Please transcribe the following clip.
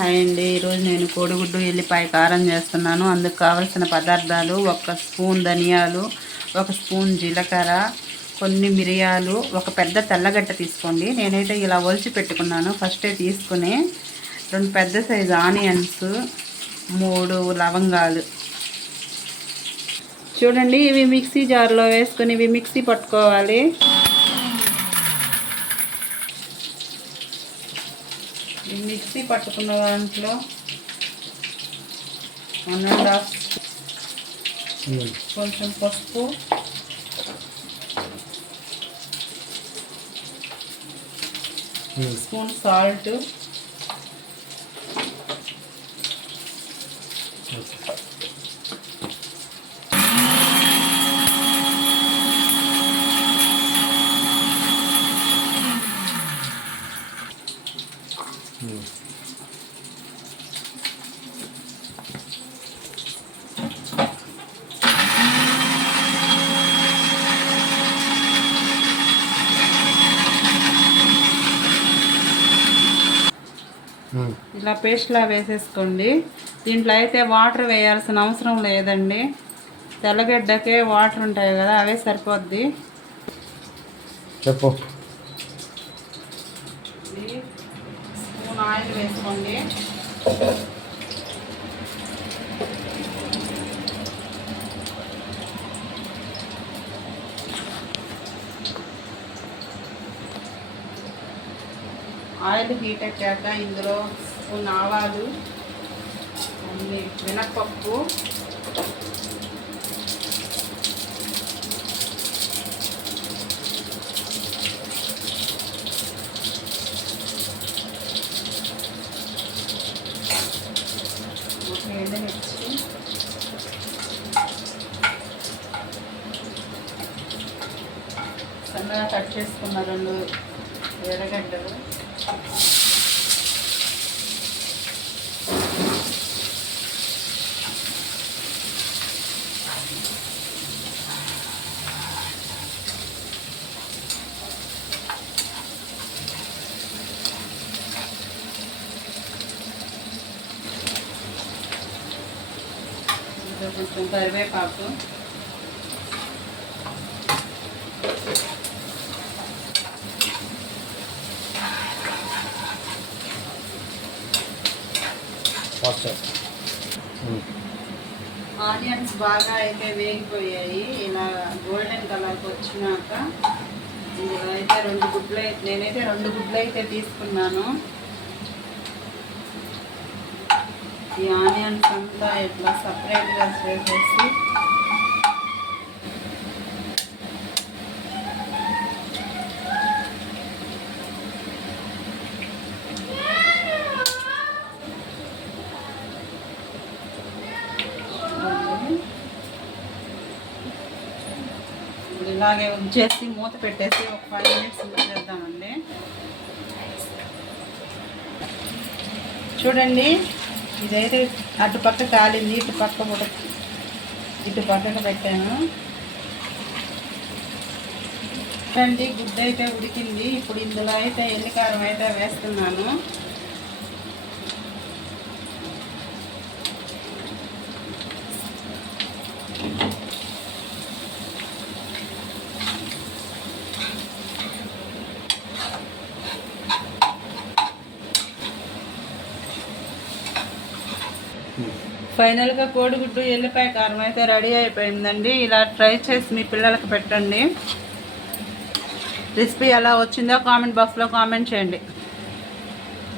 Hi అండి ఈరోజు నేను కోడిగుడ్డు ఎల్లిపాయ కారం చేస్తున్నాను. అందుకు కావలసిన పదార్థాలు ఒక స్పూన్ ధనియాలు ఒక స్పూన్ జీలకర్ర కొన్ని మిరియాలు ఒక పెద్ద తెల్లగడ్డ తీసుకోండి. నేనైతే ఇలా ఒలిచి పెట్టుకున్నాను. ఫస్టే తీసుకుని రెండు పెద్ద సైజు ఆనియన్స్ మూడు లవంగాలు. చూడండి ఇవి మిక్సీ జార్లో వేసుకుని ఇవి మిక్సీ పట్టుకోవాలి. మిక్సీ పట్టుకున్న దాంట్లో వన్ అండ్ హాఫ్ కొంచెం పసుపు స్పూన్ సాల్ట్ ఇలా పేస్ట్లా వేసేసుకోండి. దీంట్లో అయితే వాటర్ వేయాల్సిన అవసరం లేదండి. తెల్లగడ్డకే వాటర్ ఉంటాయి కదా అవే సరిపోద్ది. చెప్పు. స్పూన్ ఆయిల్ వేసుకోండి. ఆయిల్ హీట్ అయ్యాక ఇందులో స్పూన్ ఆవాలు అన్ని మినప్పప్పు ఎండమిర్చి సన్నగా కట్ చేసుకున్న రెండు ఎర్రగడ్డలు కొంచెం కరివేపాకు ఆనియన్స్ బాగా అయితే వేగిపోయాయి. ఇలా గోల్డెన్ కలర్కి వచ్చినాక ఇందులో అయితే రెండు గుడ్లు అయితే నేనైతే రెండు గుడ్లు అయితే తీసుకున్నాను. ఈ ఆనియన్స్ అంతా ఇట్లా సపరేట్గా చేసేసి ఇలాగే ఉంచేసి మూత పెట్టేసి ఒక ఫైవ్ మినిట్స్ ఉంచేద్దామండి చూడండి ఇదైతే అటు పక్క కాలింది ఇటు పక్క కూడా ఇటు పక్కన పెట్టాను. చూడండి గుడ్డ అయితే ఉడికింది. ఇప్పుడు ఇందులో అయితే ఎల్లికారం అయితే వేస్తున్నాను. ఫైనల్గా కోడిగుడ్డు ఎల్లిపాయ కారం అయితే రెడీ అయిపోయిందండి. ఇలా ట్రై చేసి మీ పిల్లలకు పెట్టండి. రెసిపీ ఎలా వచ్చిందో కామెంట్ బాక్స్లో కామెంట్ చేయండి.